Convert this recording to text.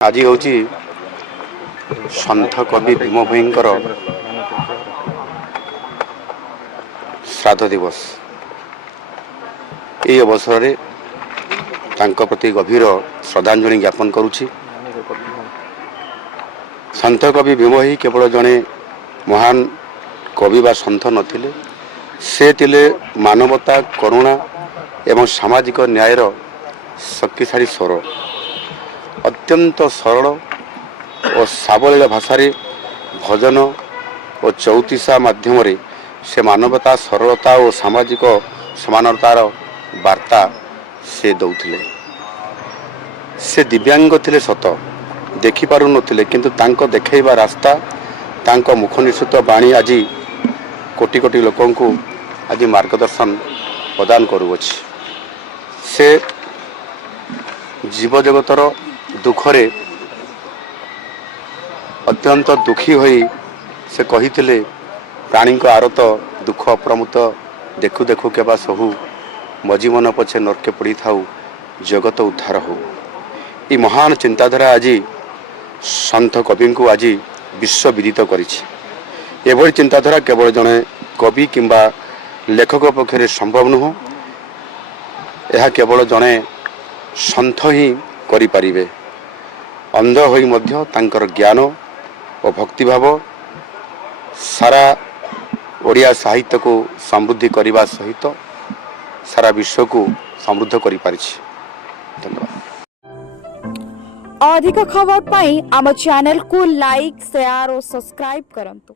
आज हूँ सन्थ कवि भीम भईंकर श्राद्ध दिवस। ये अवसर में तांको प्रति गभीर श्रद्धांजलि ज्ञापन करुछि। सन्थ कवि भीम ही केवल जड़े महान कवि बा सन्थ नथिले, से तिले मानवता, करुणा एवं सामाजिक न्यायर शक्तिशाली स्वर। अत्यंत सरल और सावलील भाषा भजन और चौतीसा माध्यम से मानवता, सरलता और सामाजिक समानतार वार्ता से दौथिले। से दिव्यांग थिले सत, देखि पारु नथिले, किंतु तांको देखैबा रास्ता, तांको मुख निसृत बाणी आज कोटि कोटि लोकंकु आज मार्गदर्शन प्रदान करुअछि। से जीव जगतर दुखरे अत्यंत दुखी होई से कहिथिले, प्राणी को आरत दुख अप्रमुत देखु देखु केबा सहु, मजीवन पछे नरके पड़ी थाउ, जगत उद्धार हो। ये महान चिंताधारा आज सन्थ कवि को आज विश्व विदित करिछि। एभली चिंताधारा केवल जड़े कवि किंबा लेखक पक्षरे संभव नुह, यह केवल जड़े सन्थ ही करि परिबे। अंध होई मध्य तांकर ज्ञान और भक्तिभाव सारा ओडिया साहित्य को समृद्धि करने सहित सारा विश्व को समृद्ध करि पारिछि। धन्यवाद। अधिक खबर पाई आम चैनल को लाइक, शेयर और सब्सक्राइब करंतु।